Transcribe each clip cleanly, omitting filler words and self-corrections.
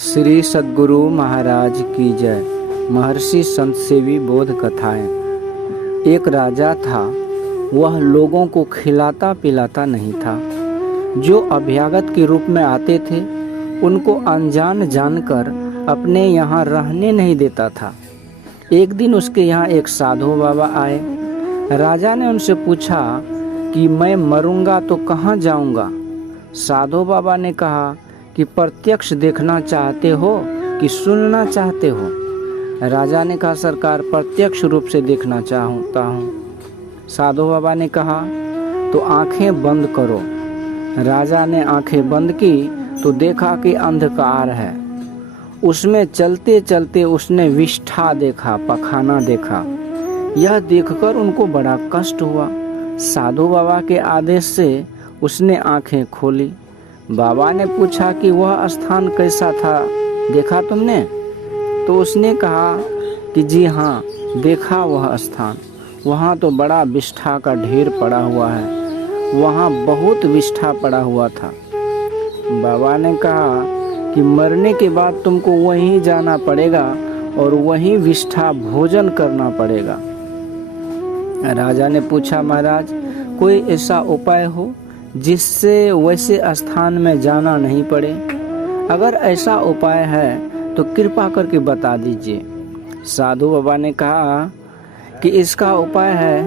श्री सद्गुरु महाराज की जय। महर्षि संत सेवी बोध कथाएं। एक राजा था, वह लोगों को खिलाता पिलाता नहीं था। जो अभ्यागत के रूप में आते थे उनको अनजान जानकर अपने यहाँ रहने नहीं देता था। एक दिन उसके यहाँ एक साधु बाबा आए। राजा ने उनसे पूछा कि मैं मरूंगा तो कहाँ जाऊंगा। साधु बाबा ने कहा कि प्रत्यक्ष देखना चाहते हो कि सुनना चाहते हो। राजा ने कहा सरकार प्रत्यक्ष रूप से देखना चाहता हूँ। साधु बाबा ने कहा तो आंखें बंद करो। राजा ने आंखें बंद की तो देखा कि अंधकार है। उसमें चलते चलते उसने विष्ठा देखा, पखाना देखा। यह देखकर उनको बड़ा कष्ट हुआ। साधु बाबा के आदेश से उसने आंखें खोली। बाबा ने पूछा कि वह स्थान कैसा था, देखा तुमने? तो उसने कहा कि जी हाँ, देखा वह स्थान। वहाँ तो बड़ा विष्ठा का ढेर पड़ा हुआ है, वहाँ बहुत विष्ठा पड़ा हुआ था। बाबा ने कहा कि मरने के बाद तुमको वहीं जाना पड़ेगा और वहीं विष्ठा भोजन करना पड़ेगा। राजा ने पूछा महाराज कोई ऐसा उपाय हो जिससे वैसे स्थान में जाना नहीं पड़े? अगर ऐसा उपाय है तो कृपा करके बता दीजिए। साधु बाबा ने कहा कि इसका उपाय है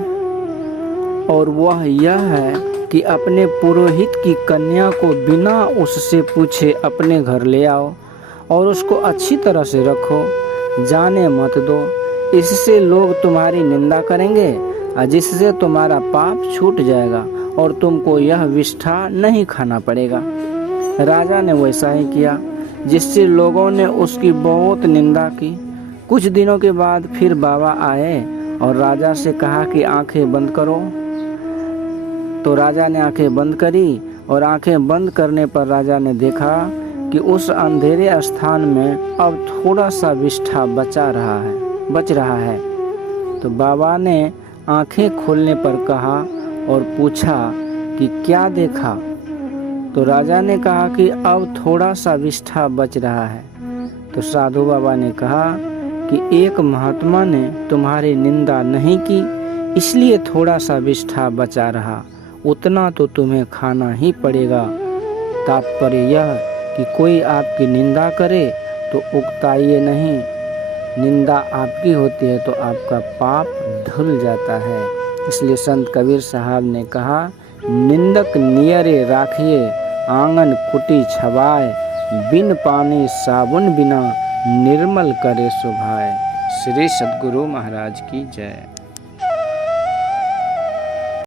और वह यह है कि अपने पुरोहित की कन्या को बिना उससे पूछे अपने घर ले आओ और उसको अच्छी तरह से रखो, जाने मत दो। इससे लोग तुम्हारी निंदा करेंगे और जिससे तुम्हारा पाप छूट जाएगा और तुमको यह विष्ठा नहीं खाना पड़ेगा। राजा ने वैसा ही किया, जिससे लोगों ने उसकी बहुत निंदा की। कुछ दिनों के बाद फिर बाबा आए और राजा से कहा कि आंखें बंद करो। तो राजा ने आंखें बंद करी और आंखें बंद करने पर राजा ने देखा कि उस अंधेरे स्थान में अब थोड़ा सा विष्ठा बच रहा है। तो बाबा ने आंखें खोलने पर कहा और पूछा कि क्या देखा? तो राजा ने कहा कि अब थोड़ा सा विष्ठा बच रहा है। तो साधु बाबा ने कहा कि एक महात्मा ने तुम्हारी निंदा नहीं की, इसलिए थोड़ा सा विष्ठा बचा रहा, उतना तो तुम्हें खाना ही पड़ेगा। तात्पर्य यह कि कोई आपकी निंदा करे तो उकताइए नहीं। निंदा आपकी होती है तो आपका पाप धुल जाता है। इसलिए संत कबीर साहब ने कहा निंदक नियरे राखिए, आंगन कुटी छवाए, बिन पानी साबुन बिना निर्मल करे सुभाए। श्री सद्गुरु महाराज की जय।